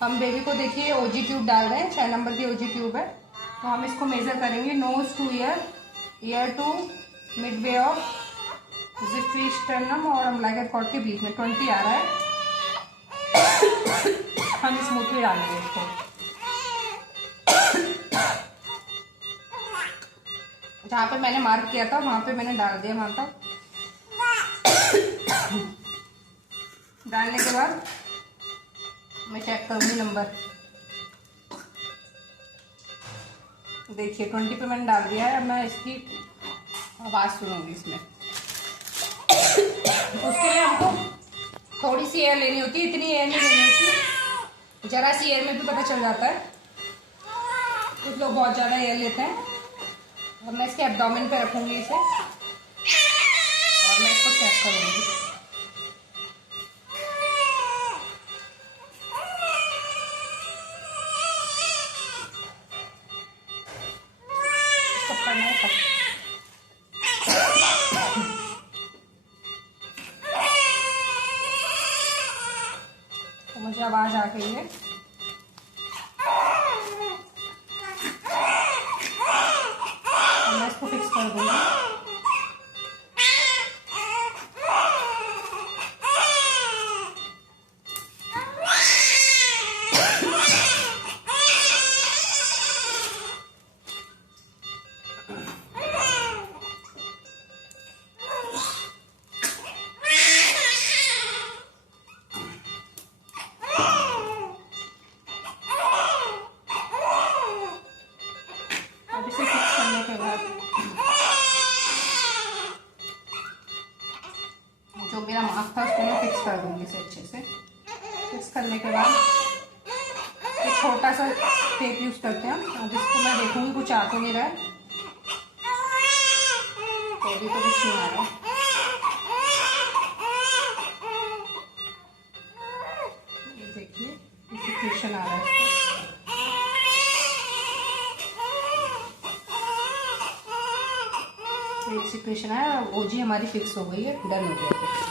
हम बेबी को देखिए ओजी ट्यूब डाल रहे हैं, 6 नंबर की ओजी ट्यूब है। तो हम इसको मेजर करेंगे nose to ear, ear to mid way of sternum और अम्बिलिकल कॉर्ड के बीच में 20 आ रहा है। हम स्मूथली डालेंगे इसको। जहाँ पे मैंने मार्क किया था वहां पे मैंने डाल दिया वहां तक। डालने के बाद मैं चेक करूंगी नंबर। देखिए 20 पे मैंने डाल दिया है। अब मैं इसकी आवाज़ सुनूंगी इसमें। उसके लिए हमको थोड़ी सी एयर लेनी होती है, इतनी एयर नहीं लेनी होती। जरा सी एयर में भी पता चल जाता है, कुछ लोग बहुत ज़्यादा एयर लेते हैं। अब मैं इसके एब्डोमेन पे रखूंगी इसे और मैं इसको चेक करूंगी। इसको पढ़ना है सब। तो मुझे आवाज आ गई है। मैं इसको फिक्स कर दूंगी। अब इसे फिक्स करने के बाद जो मेरा मार्क था उसको मैं फिक्स कर दूंगी इसे अच्छे से। फिक्स करने के बाद एक छोटा सा टेप यूज करते हैं। अब इसको मैं देखूंगी कुछ आ तो नहीं रहा है, तो अभी तो कुछ नहीं आ रहा है। ये देखिए सिचुएशन आ रहा है इसको। ये सिचुएशन है, ओजी हमारी फिक्स हो गई है, डन हो गया है।